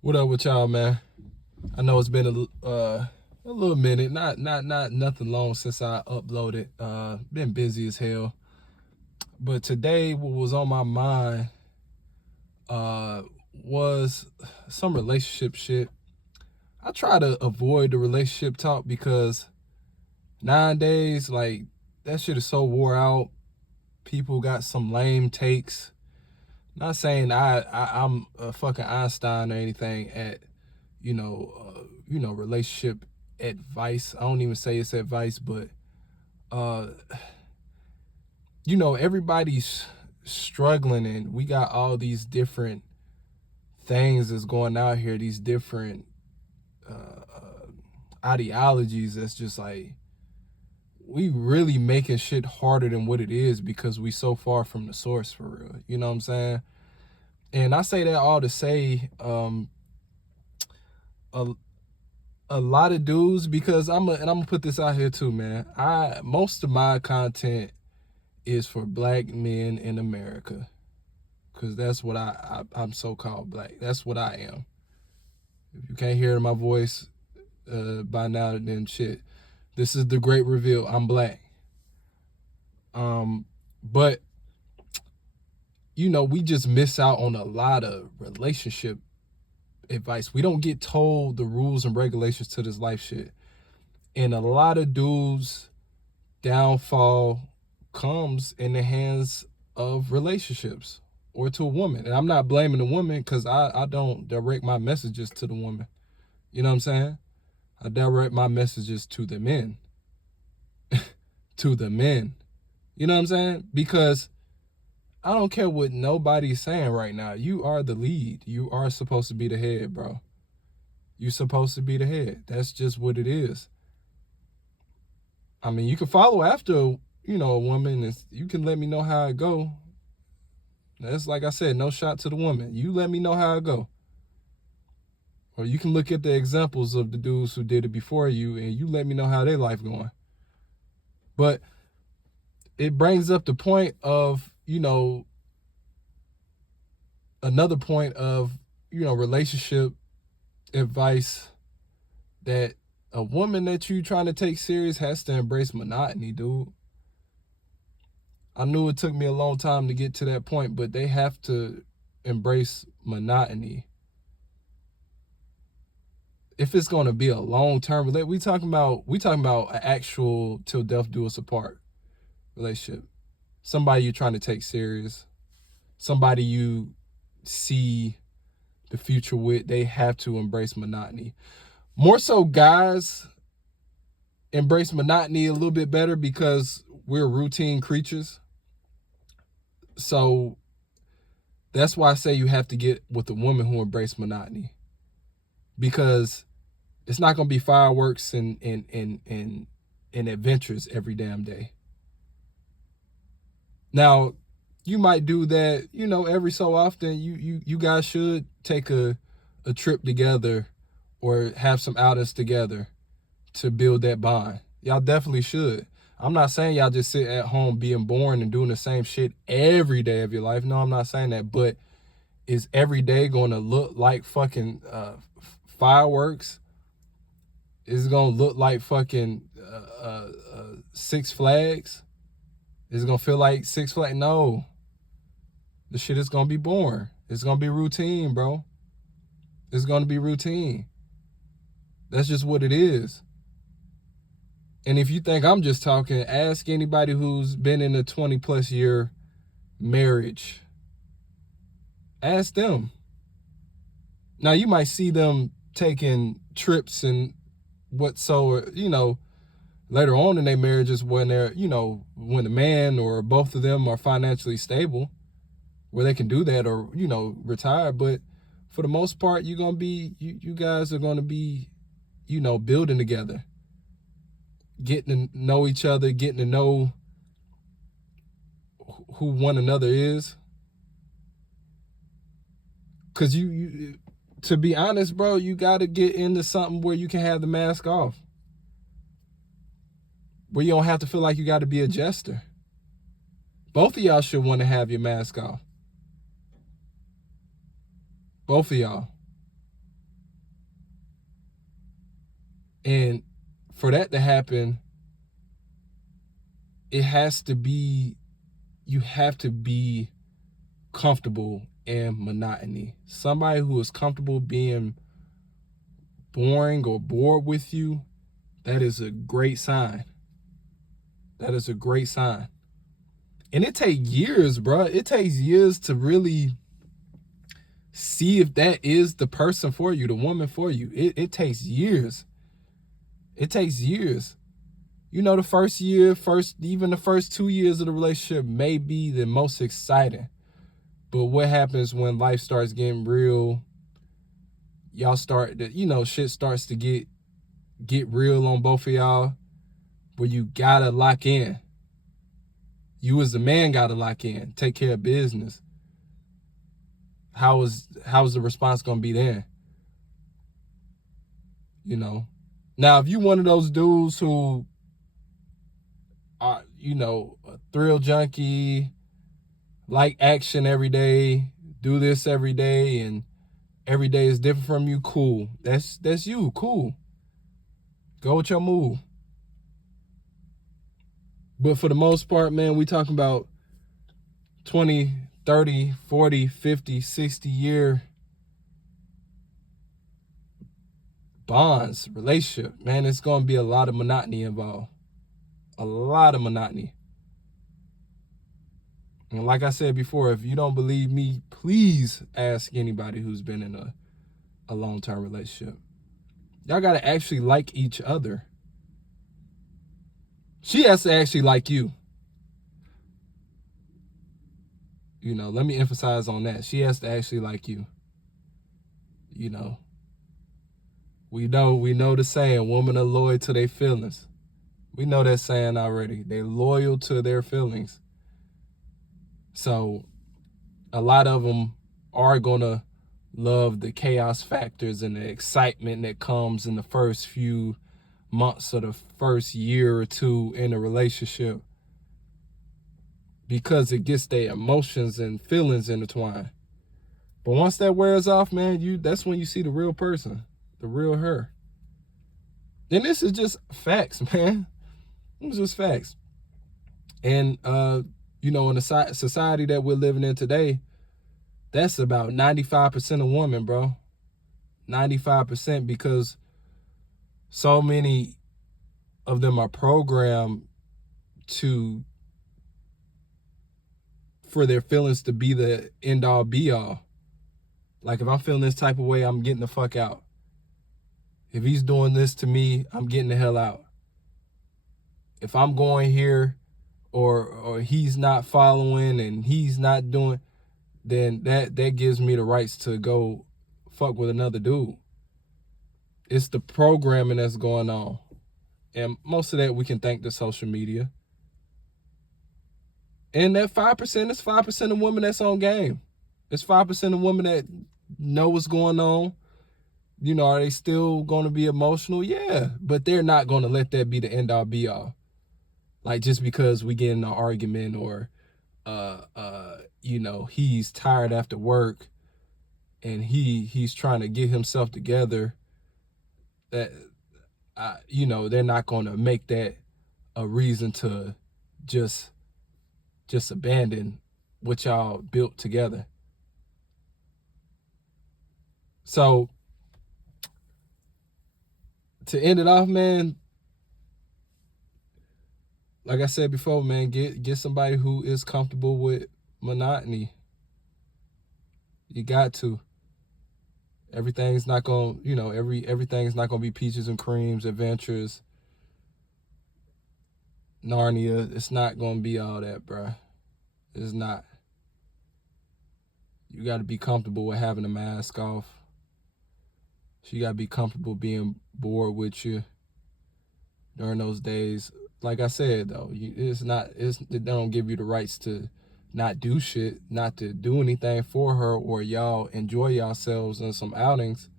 What up with y'all, man? I know it's been a little minute, not nothing long since I uploaded. Been busy as hell, but today what was on my mind uh was some relationship shit. I try to avoid the relationship talk because nowadays, like, that shit is so wore out. People got some lame takes. Not saying I'm a fucking Einstein or anything at relationship advice. I don't even say it's advice, but uh, everybody's struggling, and we got all these different things that's going out here, these different ideologies that's just like we really making shit harder than what it is because we so far from the source for real. You know what I'm saying? And I say that all to say a, a lot of dudes, because I'm gonna put this out here too, man. Most of my content is for black men in America, because that's what I'm so-called black. That's what I am. If you can't hear my voice by now, then shit. This is the great reveal. I'm black. But we just miss out on a lot of relationship advice. We don't get told the rules and regulations to this life shit. And a lot of dudes' downfall comes in the hands of relationships or to a woman. And I'm not blaming the woman, because I don't direct my messages to the woman. You know what I'm saying? I direct my messages to the men. To the men. You know what I'm saying? Because I don't care what nobody's saying right now. You are the lead. You are supposed to be the head, bro. You're supposed to be the head. That's just what it is. I mean, you can follow after, a woman, and you can let me know how it go. That's, like I said, no shot to the woman. You let me know how it go. Or you can look at the examples of the dudes who did it before you, and you let me know how their life going. But it brings up the point of, another point of, relationship advice, that a woman that you trying to take serious has to embrace monotony, dude. I knew it took me a long time to get to that point, but they have to embrace monotony. If it's going to be a long-term relationship, we talking about an actual till death do us apart relationship. Somebody you're trying to take serious, somebody you see the future with, they have to embrace monotony. More so, guys embrace monotony a little bit better because we're routine creatures. So that's why I say you have to get with a woman who embrace monotony, because it's not gonna be fireworks and adventures every damn day. Now, you might do that, every so often. You guys should take a trip together or have some outings together to build that bond. Y'all definitely should. I'm not saying y'all just sit at home being boring and doing the same shit every day of your life. No, I'm not saying that. But is every day going to look like fucking fireworks? Is it going to look like fucking Six Flags? Is it going to feel like Six Flags? No. The shit is going to be boring. It's going to be routine, bro. It's going to be routine. That's just what it is. And if you think I'm just talking, ask anybody who's been in a 20 plus year marriage. Ask them. Now, you might see them taking trips and later on in their marriages, when they're, when the man or both of them are financially stable, where they can do that, or, retire. But for the most part, you guys are going to be, building together, getting to know each other, getting to know who one another is. Because to be honest, bro, you got to get into something where you can have the mask off, where you don't have to feel like you got to be a jester. Both of y'all should want to have your mask off. Both of y'all. And for that to happen, it has to be, you have to be comfortable in monotony. Somebody who is comfortable being boring or bored with you, that is a great sign. That is a great sign. And it takes years, bro. It takes years to really see if that is the person for you, the woman for you. It takes years. It takes years. You know, the first year, even the first 2 years of the relationship may be the most exciting. But what happens when life starts getting real? Y'all start to, shit starts to get real on both of y'all, where you gotta lock in. You as a man gotta lock in, take care of business. How's the response gonna be then? Now if you one of those dudes who are, a thrill junkie, like action every day, do this every day, and every day is different from you, cool. That's you, cool. Go with your move. But for the most part, man, we talking about 20, 30, 40, 50, 60 year bonds, relationship. Man, it's going to be a lot of monotony involved. A lot of monotony. And like I said before, if you don't believe me, please ask anybody who's been in a long-term relationship. Y'all got to actually like each other. She has to actually like you. Let me emphasize on that. She has to actually like you. We know the saying, women are loyal to their feelings. We know that saying already. They're loyal to their feelings. So a lot of them are going to love the chaos factors and the excitement that comes in the first few months or the first year or two in a relationship, because it gets their emotions and feelings intertwined. But once that wears off, man, that's when you see the real person, the real her. And this is just facts, man. It's just facts. And in the society that we're living in today, that's about 95% of women, bro. 95%, because so many of them are programmed for their feelings to be the end all be all. Like, if I'm feeling this type of way, I'm getting the fuck out. If he's doing this to me, I'm getting the hell out. If I'm going here or he's not following and he's not doing, then that gives me the rights to go fuck with another dude. It's the programming that's going on. And most of that we can thank the social media. And that 5% is 5% of women that's on game. It's 5% of women that know what's going on. Are they still going to be emotional? Yeah, but they're not going to let that be the end all be all. Like, just because we get in an argument or, he's tired after work and he's trying to get himself together, that, they're not going to make that a reason to just abandon what y'all built together. So to end it off, man, like I said before, man, get somebody who is comfortable with monotony. You got to. Everything's not going, everything's not going to be peaches and creams, adventures, Narnia. It's not going to be all that, bro. It's not. You got to be comfortable with having a mask off. She got to be comfortable being bored with you during those days. Like I said, though, it don't give you the rights to not do shit, not to do anything for her, or y'all enjoy yourselves in some outings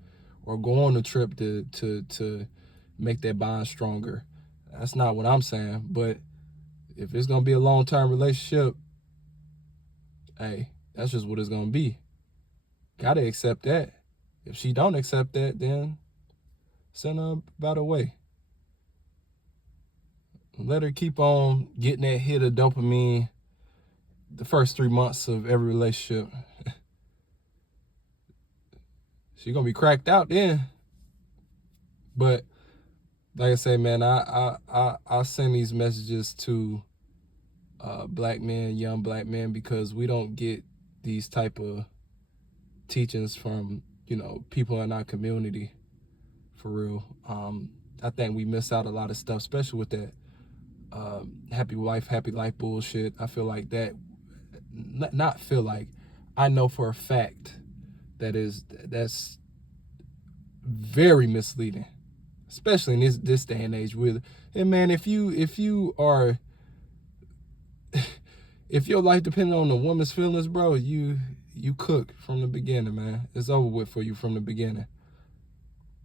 or go on a trip to make that bond stronger. That's not what I'm saying. But if it's going to be a long-term relationship, hey, that's just what it's going to be. Got to accept that. If she don't accept that, then Send her about her way. Let her keep on getting that hit of dopamine the first 3 months of every relationship. She gonna be cracked out then. But like I say, man, I send these messages to black men, young black men, because we don't get these type of teachings from, people in our community, for real. I think we miss out a lot of stuff, especially with that happy wife, happy life bullshit. I feel like that, not feel like, I know for a fact that's very misleading, especially in this day and age. And man, if you are if your life depended on a woman's feelings, bro, you cook from the beginning, man. It's over with for you from the beginning.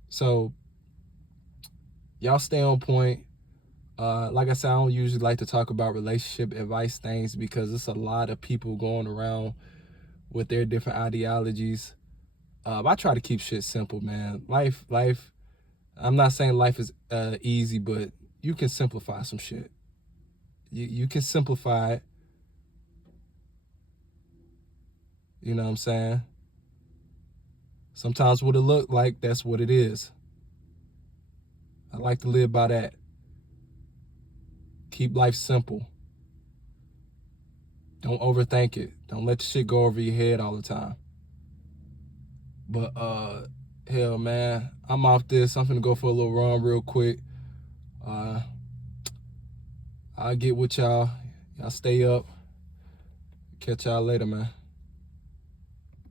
So y'all stay on point. Like I said, I don't usually like to talk about relationship advice things because it's a lot of people going around with their different ideologies. I try to keep shit simple, man. Life. I'm not saying life is easy, but you can simplify some shit. You can simplify it. You know what I'm saying? Sometimes what it look like, that's what it is. I like to live by that. Keep life simple. Don't overthink it. Don't let the shit go over your head all the time. But hell, man, I'm off this. I'm finna go for a little run real quick. I'll get with y'all. Y'all stay up. Catch y'all later, man.